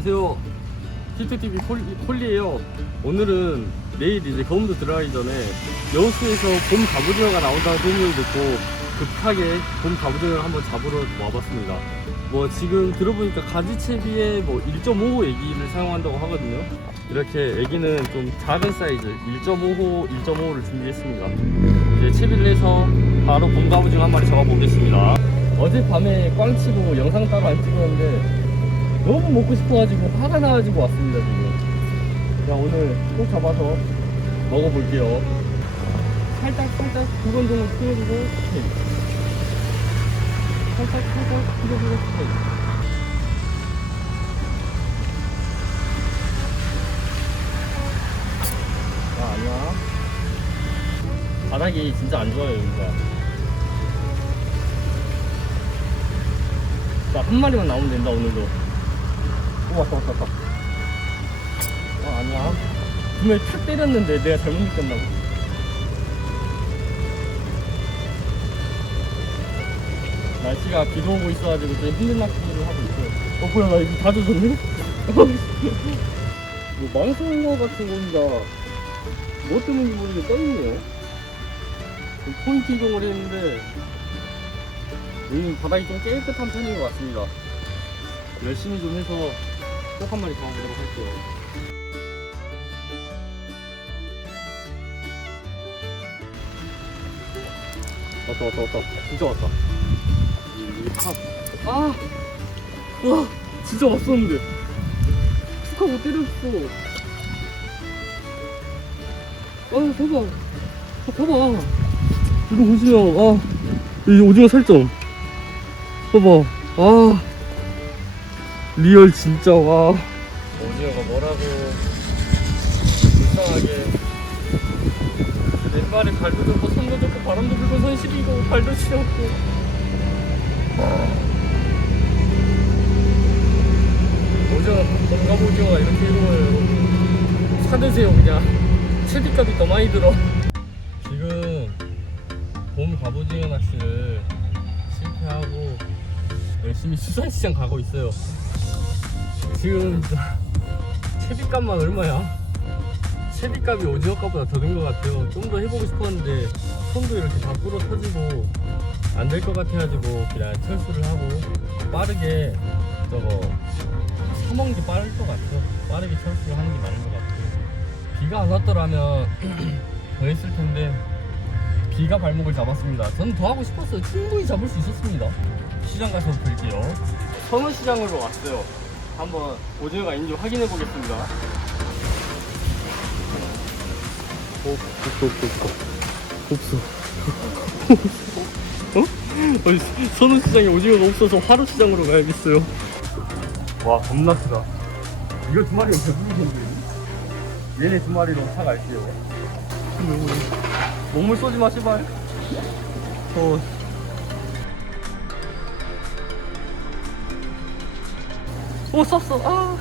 안녕하세요. 히트TV 폴리, 폴리예요. 오늘은 내일 이제 거음도 들어가기 전에 여수에서 봄 갑오징어가 나온다는 소문을 듣고 급하게 봄 갑오징어를 한번 잡으러 와봤습니다. 뭐 지금 들어보니까 가지채비에 뭐 1.5호 애기를 사용한다고 하거든요. 이렇게 애기는 좀 작은 사이즈 1.5호, 1.5호를 준비했습니다. 이제 채비를 해서 바로 봄 갑오징어 한 마리 잡아보겠습니다. 어젯밤에 꽝치고 영상 따로 안 찍었는데 너무 먹고 싶어가지고 화가 나가지고 왔습니다 지금. 자 오늘 꼭 잡아서 먹어볼게요. 살짝 살짝 두번 정도 풀어주고 스테이. 살짝 살짝 풀어주고 스테이. 자 아니야. 바닥이 진짜 안 좋아요 여기가. 자 한 마리만 나오면 된다 오늘도 오 왔다 왔다 왔다. 아 아니야. 분명히 탁 때렸는데 내가 잘못 느꼈나 봐 날씨가 비도 오고 있어가지고 좀 힘든 낚시를 하고 있어요. 어 뭐야 나 이거 다 젖었네? 뭐 망성어 같은 겁니다 뭐 때문인지 모르게 떠있네요. 포인트 이동을 했는데 여기는 바닥이 좀 깨끗한 편인 것 같습니다. 열심히 좀 해서 꼭 한 마리 잡아보도록 할게요. 왔다 왔다 왔다. 진짜 왔다. 이 탑. 아! 와 진짜 왔었는데. 축하 못 때렸어. 아 봐봐 아, 봐봐 이거 보시면 아이 오징어 살점. 봐봐. 아 리얼 진짜 와. 오징어가 뭐라고 불쌍하게 왼발에 발도 줬고 손도 줬고 바람도 불고 손실이고 발도 치웠고. 오징어 건강 오징어가 이렇게 여러분 사드세요 그냥. 채비값이 더 많이 들어. 지금 봄 갑오징어 낚시를 실패하고 열심히 수산시장 가고 있어요 지금 채비값만 얼마야? 채비값이 오징어값보다 더 든 것 같아요. 좀 더 해보고 싶었는데 손도 이렇게 다 부러 터지고 안 될 것 같아가지고 그냥 철수를 하고 빠르게 저거 사먹는 게 빠를 것 같아요. 빠르게 철수를 하는 게 맞는 것 같아요. 비가 안 왔더라면 더 했을 텐데 비가 발목을 잡았습니다. 저는 더 하고 싶었어요. 충분히 잡을 수 있었습니다. 시장 가서 뵐게요. 선원시장으로 왔어요. 한번 오징어가 있는지 확인해 보겠습니다. 오, 없어, 없어, 없어. 없어. 어? 아니, 선원시장에 오징어가 없어서 화로시장으로 가야겠어요. 와, 겁나 크다. 이거 두 마리면 배부르겠는데? 얘네 두 마리로 사 갈게요. 먹물 쏘지 마, 제발. 어. 오, 썼어. 아.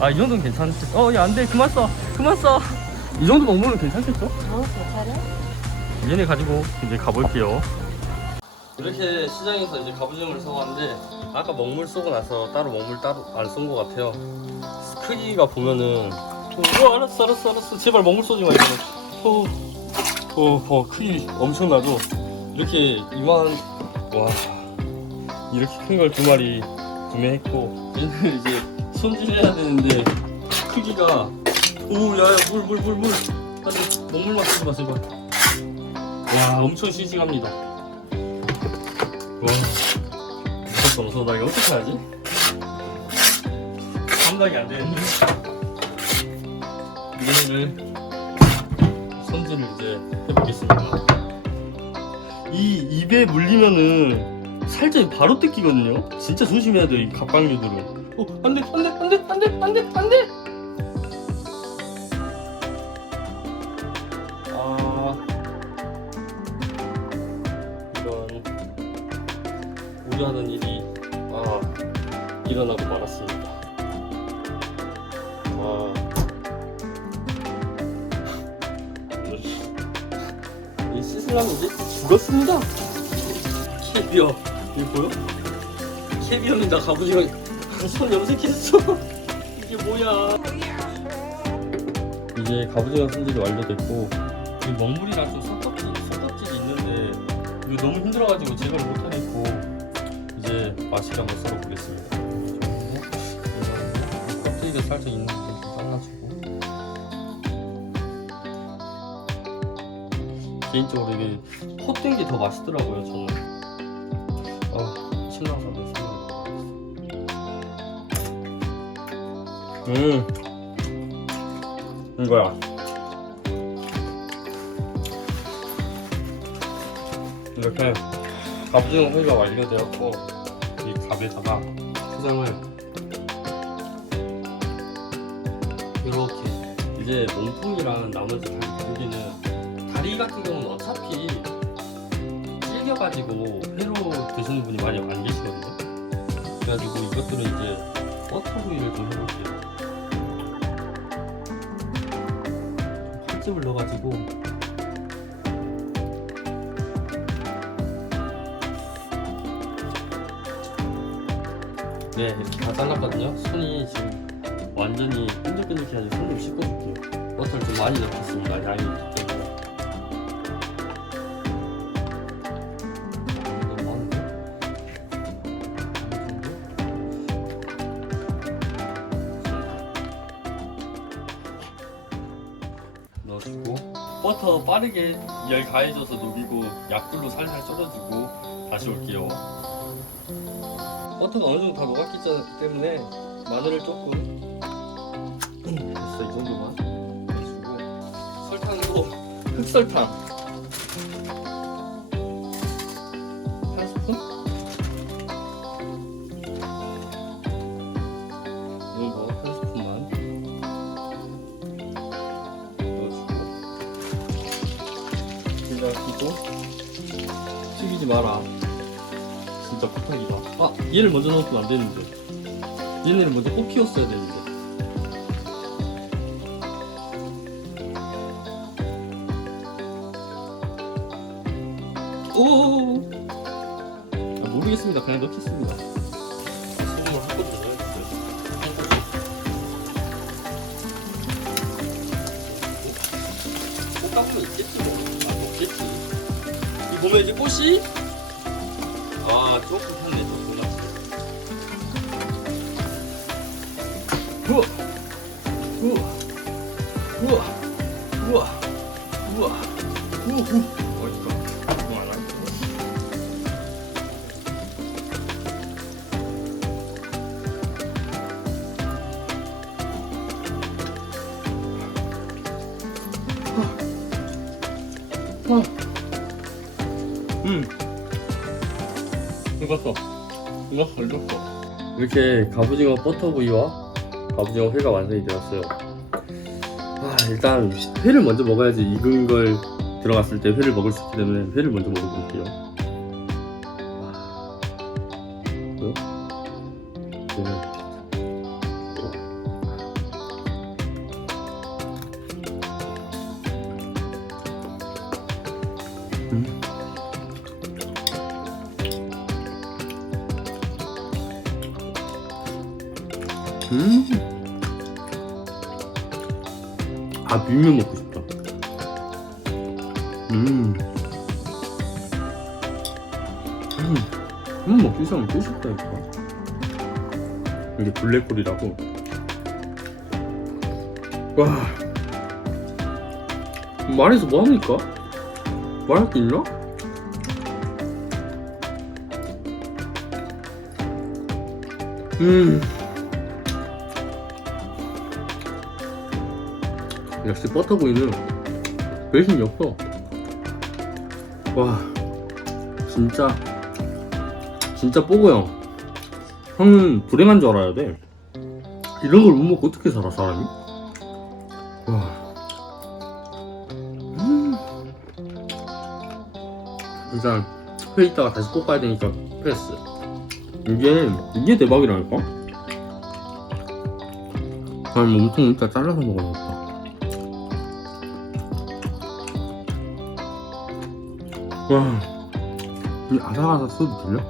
아, 이 정도는 괜찮겠어. 어, 야, 안 돼. 그만 써. 그만 써. 이 정도 먹물은 괜찮겠죠? 어, 괜찮아? 얘네 가지고 이제 가볼게요. 이렇게 시장에서 이제 갑오징어를 사왔는데 아까 먹물 쏘고 나서 따로 먹물 따로 안 쏜 것 같아요. 크기가 보면은 어, 알았어 알았어 알았어 제발 먹물 쏘지 마 이거. 어, 어, 어 크기 엄청나죠? 이렇게 이만 와 이렇게 큰 걸 두 마리 구매했고. 이제 손질해야 되는데 크기가. 오 야야 물 물 물물. 다시 먹물만 쓰지 마 제발. 와 엄청 싱싱합니다. 와 무섭다 나 이거 어떻게 하지? 감당이 안 되는데. 얘를 손질을 이제 해보겠습니다. 이 입에 물리면은 살점이 바로 뜯기거든요. 진짜 조심해야 돼이 갑각류들은. 어 안 돼 안 돼 안 돼 안 돼 안 돼 안 돼! 아. 이런 우려하는 일이 아 일어나고 말았습니다. 와. 이 씻으려면 이제 죽었습니다. 캐비어 이거 보여? 캐비어는 나 갑오징어 손 염색했어. 이게 뭐야? 이제 갑오징어 손질이 완료됐고 이 먹물이랑 좀 섞었지, 섞었질이 있는데 이거 너무 힘들어가지고 제거를 못하겠고 이제 맛있게 한번 썰어보겠습니다. 껍데기가 살짝 있는 거 잘라주고 개인적으로 이게 헛된 게 더 맛있더라고요 저는. 아 신나서 내음 이거야. 이렇게 갑오징어 회가 완료되었고 이 갑에다가 초장을 이렇게 이제 몸통이랑 나머지 다리 고기는 다리 같은 경우는 어차피 질겨가지고 회로 드시는 분이 많이 안 계시거든요. 그래가지고 이것들은 이제 버터구이를 좀 해볼게요. 칼집을 넣어가지고 네 이렇게 다 잘랐거든요. 손이 지금 완전히 끈적끈적해가지고 손좀 씻어줄게요. 버터를 좀 많이 넣겠습니다. 양이 버터 빠르게 열 가해져서 녹이고 약불로 살살 썰어주고 다시 올게요. 버터가 어느 정도 다 녹았기 전- 때문에 마늘을 조금 음, 됐어 이 정도만. 해주고 설탕도 흑설탕 마라 진짜 부탁이다 아 얘를 먼저 넣으면 안 되는데 얘네를 먼저 꼭 키웠어야 되는데 오 아, 모르겠습니다 그냥 넣겠습니다 꽃가루는 있겠지 뭐. 아, 없겠지. 이 몸에 이제 꽃이? 조금 났어. 우와! 우와! 우와! 우와! 우와! 우와! 우와! 어디 익었어. 익었어, 익었어. 이렇게 갑오징어 버터구이와 갑오징어 회가 완성이 되었어요. 아, 일단 회를 먼저 먹어야지 익은 걸 들어갔을 때 회를 먹을 수 있기 때문에 회를 먼저 먹어볼게요. 아, 뭐요? 얘는 음. 아 비빔면 먹고 싶다. 음. 음. 음 먹기 싫으면 또 싶다니까. 이게 블랙홀이라고. 와. 말해서 뭐합니까? 말할 게 있나? 음. 역시 버터구이는 배신이 없어. 와, 진짜, 진짜 뽀고 형. 형은 불행한 줄 알아야 돼. 이런 걸 못 먹고 어떻게 살아, 사람이? 와. 음. 일단, 회 있다가 다시 볶아야 되니까 패스. 이게, 이게 대박이라니까? 아니, 엄청 진짜 잘라서 먹어야겠다. 와, 이 아삭아삭 소리 들려?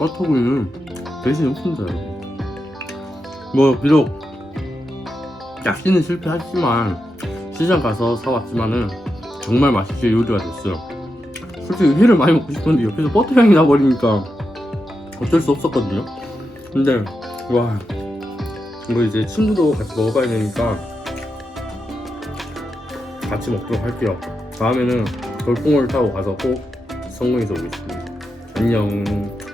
버터구이는 대신 엄청 잘해. 뭐 비록 약식는 실패했지만 시장 가서 사왔지만은 정말 맛있게 요리가 됐어요. 솔직히 회를 많이 먹고 싶었는데 옆에서 버터 향이 나버리니까 어쩔 수 없었거든요. 근데 와 이거 이제 친구도 같이 먹어봐야 되니까 같이 먹도록 할게요. 다음에는 돌풍을 타고 가서 꼭 성공해서 오겠습니다. 안녕.